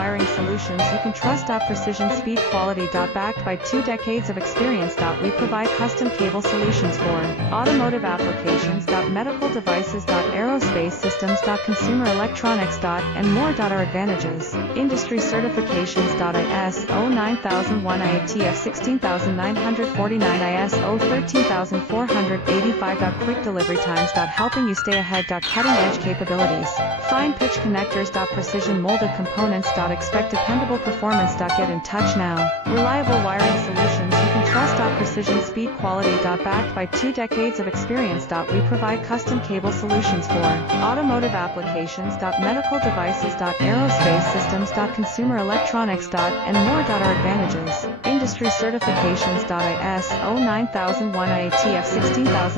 wiring solutions you can trust. Precision speed quality. Backed by 2 decades of experience. We provide custom cable solutions for automotive applications. Medical devices. Aerospace systems. Consumer electronics. And more. Our advantages: industry certifications. ISO 9001, IATF 16949, ISO 13485. Quick delivery times. Helping you stay ahead. Cutting edge capabilities. Fine pitch connectors. Precision molded components. Expect dependable performance. Get in touch now. Reliable wiring solutions you can trust. Precision speed quality. Backed by 2 decades of experience. We provide custom cable solutions for automotive applications. Medical devices. Aerospace systems. Consumer electronics. And more. Our advantages: industry certifications. ISO 9001, IATF 16949.